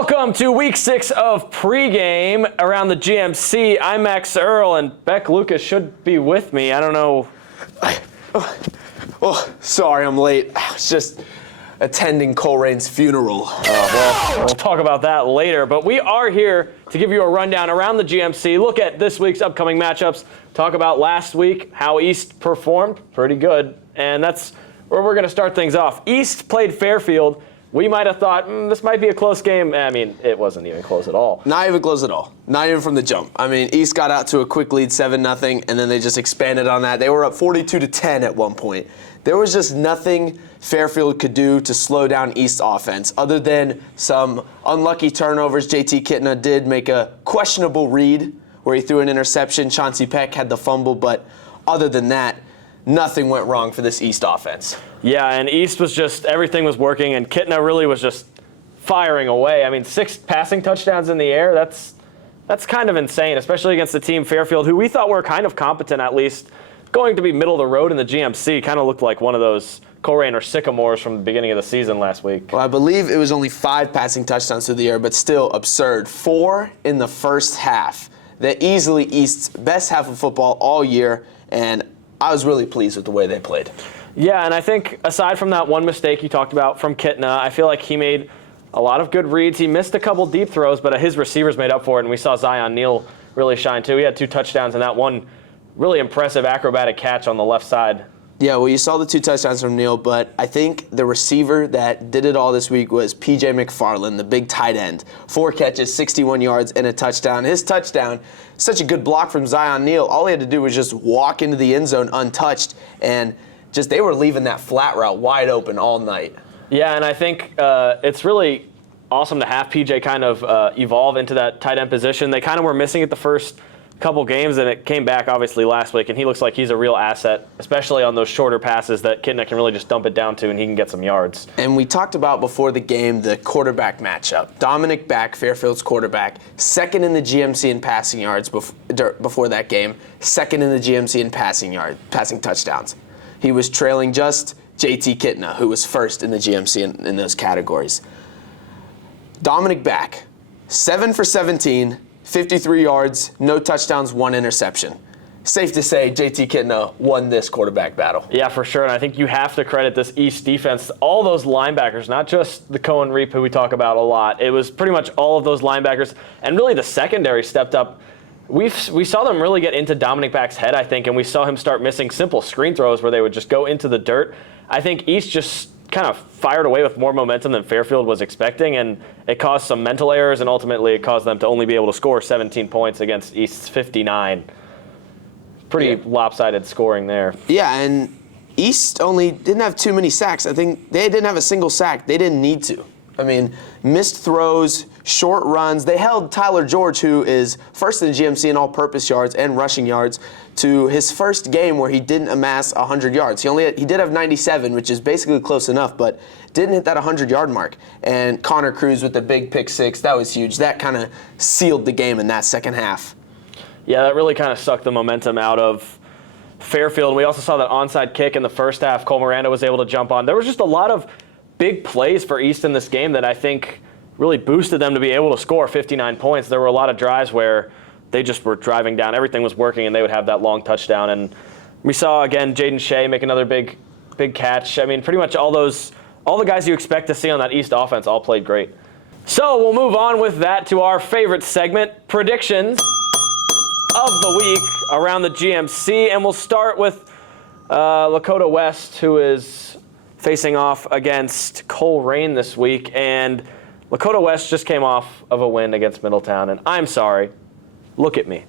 Welcome to week 6 of Pregame around the GMC. I'm Max Earl, and Beck Lucas should be with me. I don't know. Sorry I'm late. I was just attending Colerain's funeral. We'll talk about that later. But we are here to give you a rundown around the GMC, look at this week's upcoming matchups, talk about last week, how East performed. Pretty good. And that's where we're going to start things off. East played Fairfield. We might have thought, this might be a close game. I mean, it wasn't even close at all. Not even close at all. Not even from the jump. I mean, East got out to a quick lead, 7-0, and then they just expanded on that. They were up 42-10 at one point. There was just nothing Fairfield could do to slow down East's offense, other than some unlucky turnovers. JT Kitna did make a questionable read where he threw an interception. Chauncey Peck had the fumble, but other than that, nothing went wrong for this East offense. Yeah, and East was just, everything was working, and Kitna really was just firing away. I mean, 6 passing touchdowns in the air, that's kind of insane, especially against the team Fairfield, who we thought were kind of competent at least, going to be middle of the road in the GMC. Kind of looked like one of those Colerain or Sycamores from the beginning of the season last week. Well, I believe it was only 5 passing touchdowns through the air, but still absurd. 4 in the first half. That easily East's best half of football all year, and I was really pleased with the way they played. Yeah, and I think aside from that one mistake you talked about from Kitna, I feel like he made a lot of good reads. He missed a couple deep throws, but his receivers made up for it, and we saw Zion Neal really shine too. He had 2 touchdowns and that one really impressive acrobatic catch on the left side. Yeah, well, you saw the 2 touchdowns from Neal, but I think the receiver that did it all this week was P.J. McFarland, the big tight end. 4 catches, 61 yards, and a touchdown. His touchdown, such a good block from Zion Neal. All he had to do was just walk into the end zone untouched, and just they were leaving that flat route wide open all night. Yeah, and I think it's really awesome to have P.J. kind of evolve into that tight end position. They kind of were missing it the first couple games, and it came back obviously last week, and he looks like he's a real asset, especially on those shorter passes that Kitna can really just dump it down to, and he can get some yards. And we talked about before the game the quarterback matchup. Dominic Beck, Fairfield's quarterback, second in the GMC in passing yards before that game, second in the GMC in passing touchdowns. He was trailing just JT Kitna, who was first in the GMC in those categories. Dominic Beck, 7 for 17, 53 yards, no touchdowns, 1 interception. Safe to say JT Kitna won this quarterback battle. Yeah, for sure, and I think you have to credit this East defense. All those linebackers, not just the Cohen Reap, who we talk about a lot. It was pretty much all of those linebackers, and really the secondary stepped up. We saw them really get into Dominic Beck's head, I think, and we saw him start missing simple screen throws where they would just go into the dirt. I think East just kind of fired away with more momentum than Fairfield was expecting, and it caused some mental errors, and ultimately it caused them to only be able to score 17 points against East's 59. Pretty lopsided scoring there. Yeah, and East only didn't have too many sacks. I think they didn't have a single sack. They didn't need to. I mean, missed throws, short runs. They held Tyler George, who is first in the GMC in all-purpose yards and rushing yards, to his first game where he didn't amass 100 yards. He did have 97, which is basically close enough, but didn't hit that 100-yard mark. And Connor Cruz with the big pick 6, that was huge. That kind of sealed the game in that second half. Yeah, that really kind of sucked the momentum out of Fairfield. We also saw that onside kick in the first half. Cole Miranda was able to jump on. There was just a lot of big plays for East in this game that I think really boosted them to be able to score 59 points. There were a lot of drives where they just were driving down. Everything was working, and they would have that long touchdown. And we saw, again, Jaden Shea make another big catch. I mean, pretty much all the guys you expect to see on that East offense all played great. So we'll move on with that to our favorite segment, predictions of the week around the GMC. And we'll start with Lakota West, who is facing off against Colerain this week, and Lakota West just came off of a win against Middletown, and I'm sorry, look at me.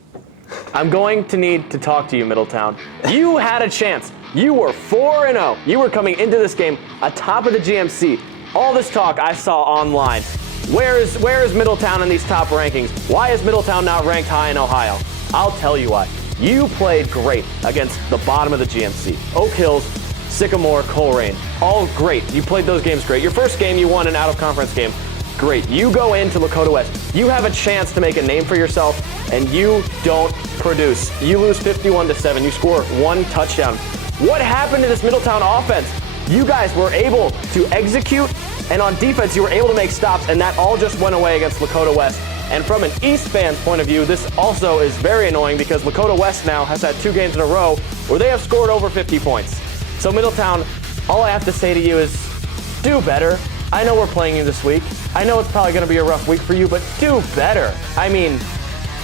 I'm going to need to talk to you, Middletown. You had a chance. You were 4-0. You were coming into this game atop of the GMC. All this talk I saw online. Where is Middletown in these top rankings? Why is Middletown not ranked high in Ohio? I'll tell you why. You played great against the bottom of the GMC. Oak Hills, Sycamore, Colerain, all great. You played those games great. Your first game, you won an out-of-conference game. Great. You go into Lakota West. You have a chance to make a name for yourself, and you don't produce. You lose 51-7. You score 1 touchdown. What happened to this Middletown offense? You guys were able to execute And on defense, you were able to make stops, and that all just went away against Lakota West. And from an East fan's point of view, this also is very annoying because Lakota West now has had 2 games in a row where they have scored over 50 points. So Middletown, all I have to say to you is do better. I know we're playing you this week. I know it's probably going to be a rough week for you, but do better. I mean,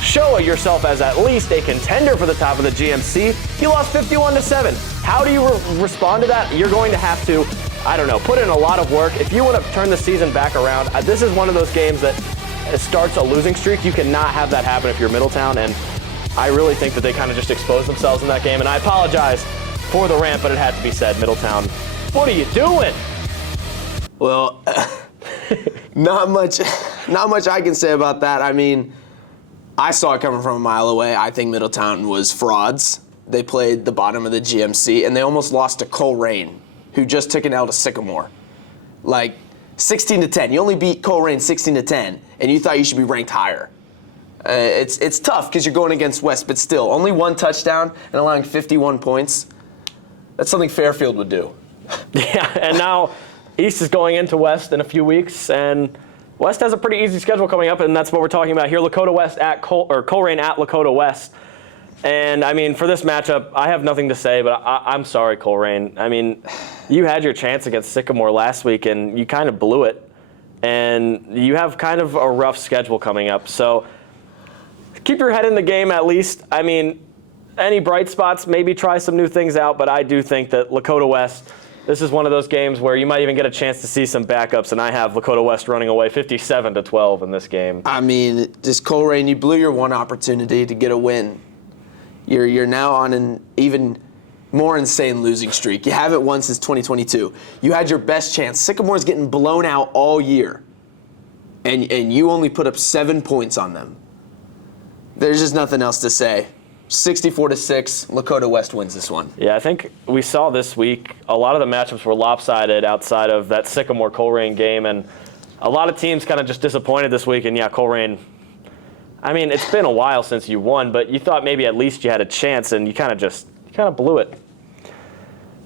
show yourself as at least a contender for the top of the GMC. You lost 51-7. How do you respond to that? You're going to have to, I don't know, put in a lot of work. If you want to turn the season back around, this is one of those games that starts a losing streak. You cannot have that happen if you're Middletown, and I really think that they kind of just exposed themselves in that game, and I apologize for the rant, but it had to be said. Middletown, what are you doing? Well, not much I can say about that. I mean, I saw it coming from a mile away. I think Middletown was frauds. They played the bottom of the GMC, and they almost lost to Coleraine, who just took an L to Sycamore. Like, 16-10. You only beat Coleraine 16-10, and you thought you should be ranked higher. It's tough because you're going against West, but still, only 1 touchdown and allowing 51 points. That's something Fairfield would do. Yeah, and now East is going into West in a few weeks, and West has a pretty easy schedule coming up, and that's what we're talking about here. Lakota West at Coleraine at Lakota West. And, I mean, for this matchup, I have nothing to say, but I'm sorry, Coleraine. I mean, you had your chance against Sycamore last week, and you kind of blew it. And you have kind of a rough schedule coming up. So keep your head in the game at least. I mean, any bright spots, maybe try some new things out, but I do think that Lakota West, this is one of those games where you might even get a chance to see some backups, and I have Lakota West running away 57-12 in this game. I mean, just Coleraine, you blew your one opportunity to get a win. You're now on an even more insane losing streak. You haven't won since 2022. You had your best chance. Sycamore's getting blown out all year, and you only put up 7 points on them. There's just nothing else to say. 64-6, Lakota West wins this one. Yeah, I think we saw this week a lot of the matchups were lopsided outside of that Sycamore-Coleraine game, and a lot of teams kind of just disappointed this week, and yeah, Coleraine, I mean, it's been a while since you won, but you thought maybe at least you had a chance, and you kind of blew it.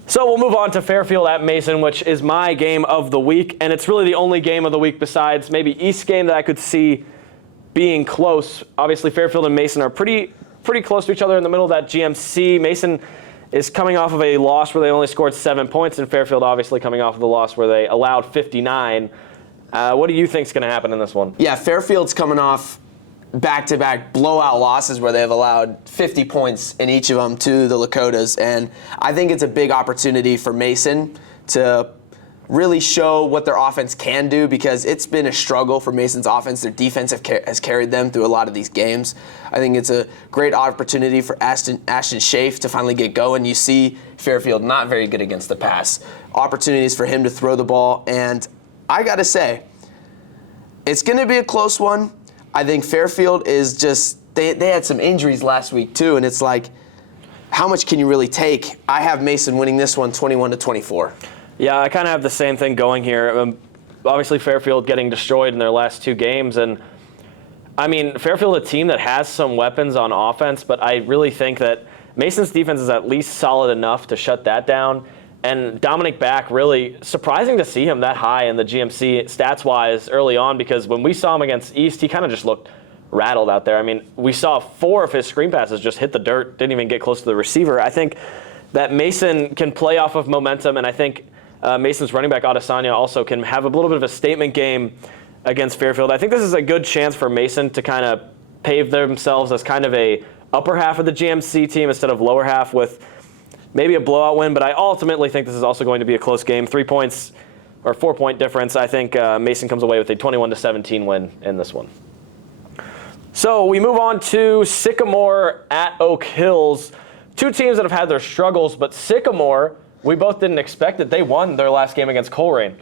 So we'll move on to Fairfield at Mason, which is my game of the week, and it's really the only game of the week besides maybe East game that I could see being close. Obviously, Fairfield and Mason are pretty close to each other in the middle of that GMC. Mason is coming off of a loss where they only scored 7 points, and Fairfield obviously coming off of the loss where they allowed 59. What do you think is going to happen in this one? Yeah, Fairfield's coming off back-to-back blowout losses where they have allowed 50 points in each of them to the Lakotas, and I think it's a big opportunity for Mason to really show what their offense can do, because it's been a struggle for Mason's offense. Their defense has carried them through a lot of these games. I think it's a great opportunity for Ashton Schaaf to finally get going. You see Fairfield not very good against the pass. Opportunities for him to throw the ball, and I got to say, it's going to be a close one. I think Fairfield is just, they had some injuries last week too, and it's like, how much can you really take? I have Mason winning this one 21-24. Yeah, I kind of have the same thing going here. Obviously, Fairfield getting destroyed in their last 2 games. And, I mean, Fairfield, a team that has some weapons on offense, but I really think that Mason's defense is at least solid enough to shut that down. And Dominic Beck, really surprising to see him that high in the GMC stats-wise early on, because when we saw him against East, he kind of just looked rattled out there. I mean, we saw 4 of his screen passes just hit the dirt, didn't even get close to the receiver. I think that Mason can play off of momentum, and I think Mason's running back Adesanya also can have a little bit of a statement game against Fairfield. I think this is a good chance for Mason to kind of pave themselves as kind of a upper half of the GMC team instead of lower half with maybe a blowout win. But I ultimately think this is also going to be a close game. 3 points or 4-point difference. I think Mason comes away with a 21-17 win in this one. So we move on to Sycamore at Oak Hills. 2 teams that have had their struggles, but Sycamore, we both didn't expect it. They won their last game against Coleraine.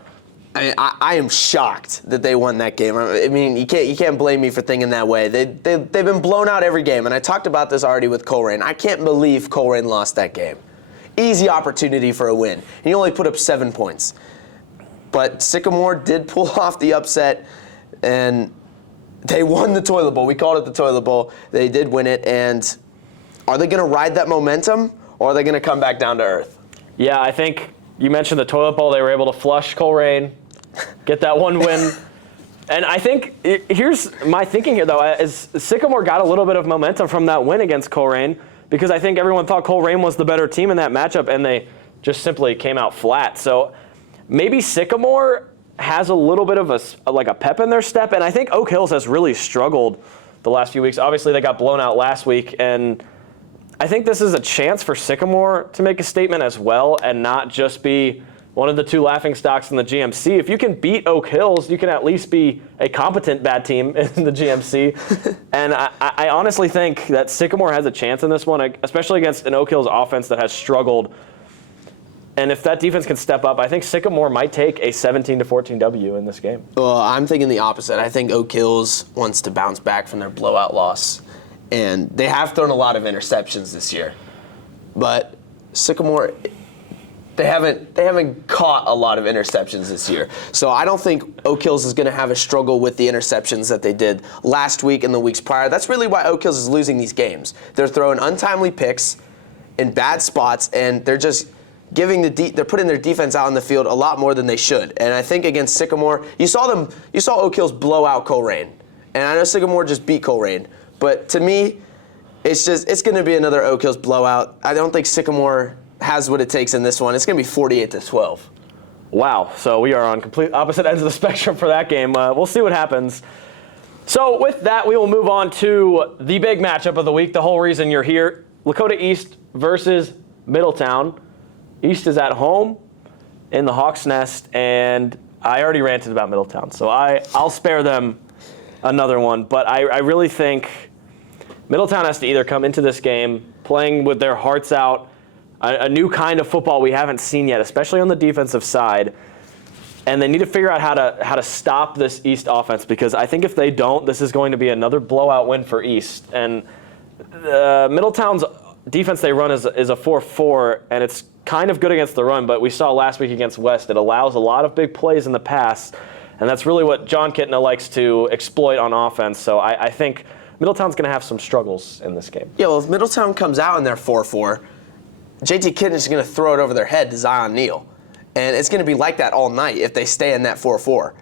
I mean, I am shocked that they won that game. I mean, you can't blame me for thinking that way. They've been blown out every game, and I talked about this already with Coleraine. I can't believe Coleraine lost that game. Easy opportunity for a win. And you only put up 7 points. But Sycamore did pull off the upset, and they won the toilet bowl. We called it the toilet bowl. They did win it, and are they going to ride that momentum, or are they going to come back down to earth? Yeah, I think you mentioned the toilet bowl. They were able to flush Coleraine. get that one win. And I think here's my thinking here, though, is Sycamore got a little bit of momentum from that win against Coleraine, because I think everyone thought Coleraine was the better team in that matchup, and they just simply came out flat. So maybe Sycamore has a little bit of a pep in their step, and I think Oak Hills has really struggled the last few weeks. Obviously, they got blown out last week, and I think this is a chance for Sycamore to make a statement as well and not just be one of the two laughingstocks in the GMC. If you can beat Oak Hills, you can at least be a competent bad team in the GMC. And I honestly think that Sycamore has a chance in this one, especially against an Oak Hills offense that has struggled. And if that defense can step up, I think Sycamore might take a 17-14 W in this game. Well, I'm thinking the opposite. I think Oak Hills wants to bounce back from their blowout loss. And they have thrown a lot of interceptions this year. But Sycamore, they haven't caught a lot of interceptions this year. So I don't think Oak Hills is going to have a struggle with the interceptions that they did last week and the weeks prior. That's really why Oak Hills is losing these games. They're throwing untimely picks in bad spots, and they're just they're putting their defense out on the field a lot more than they should. And I think against Sycamore, you saw Oak Hills blow out Coleraine. And I know Sycamore just beat Coleraine. But to me, it's going to be another Oak Hills blowout. I don't think Sycamore has what it takes in this one. It's going to be 48-12. Wow. So we are on complete opposite ends of the spectrum for that game. We'll see what happens. So with that, we will move on to the big matchup of the week, the whole reason you're here. Lakota East versus Middletown. East is at home in the Hawks' Nest, and I already ranted about Middletown, so I'll spare them another one. But I really think Middletown has to either come into this game playing with their hearts out, a new kind of football we haven't seen yet, especially on the defensive side, and they need to figure out how to stop this East offense, because I think if they don't, this is going to be another blowout win for East. And Middletown's defense they run is a 4-4, and it's kind of good against the run, but we saw last week against West, it allows a lot of big plays in the pass, and that's really what John Kitna likes to exploit on offense. So I think Middletown's going to have some struggles in this game. Yeah, well, if Middletown comes out in their 4-4, JT Kitna's going to throw it over their head to Zion Neal, and it's going to be like that all night if they stay in that 4-4.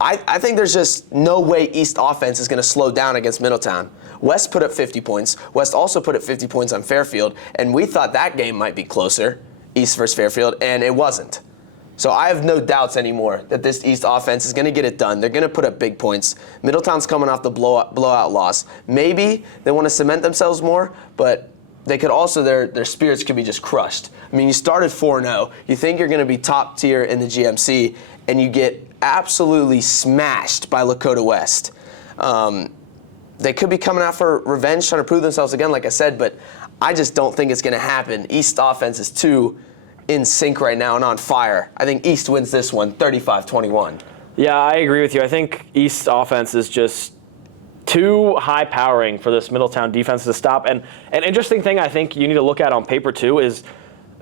I think there's just no way East offense is going to slow down against Middletown. West put up 50 points. West also put up 50 points on Fairfield, and we thought that game might be closer, East versus Fairfield, and it wasn't. So I have no doubts anymore that this East offense is going to get it done. They're going to put up big points. Middletown's coming off the blowout loss. Maybe they want to cement themselves more, but they could also, their spirits could be just crushed. I mean, you started 4-0. You think you're going to be top tier in the GMC, and you get absolutely smashed by Lakota West. They could be coming out for revenge, trying to prove themselves again, like I said, but I just don't think it's going to happen. East offense is too in sync right now and on fire. I think East wins this one, 35-21. Yeah, I agree with you. I think East's offense is just too high-powering for this Middletown defense to stop. And an interesting thing I think you need to look at on paper, too, is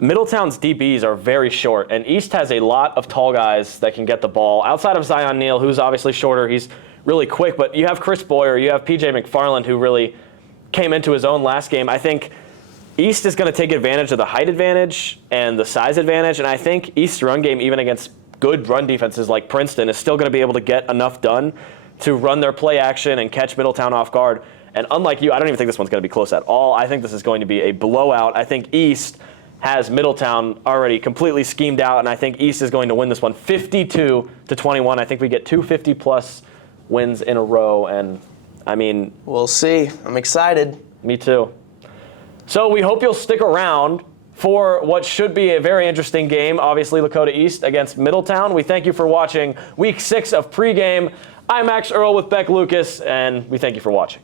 Middletown's DBs are very short, and East has a lot of tall guys that can get the ball. Outside of Zion Neal, who's obviously shorter, he's really quick, but you have Chris Boyer, you have PJ McFarland, who really came into his own last game. I think East is going to take advantage of the height advantage and the size advantage, and I think East's run game, even against good run defenses like Princeton, is still going to be able to get enough done to run their play action and catch Middletown off guard. And unlike you, I don't even think this one's going to be close at all. I think this is going to be a blowout. I think East has Middletown already completely schemed out, and I think East is going to win this one 52-21. I think we get 250-plus wins in a row, and I mean... We'll see. I'm excited. Me too. So we hope you'll stick around for what should be a very interesting game, obviously Lakota East against Middletown. We thank you for watching Week 6 of Pregame. I'm Max Earl with Beck Lucas, and we thank you for watching.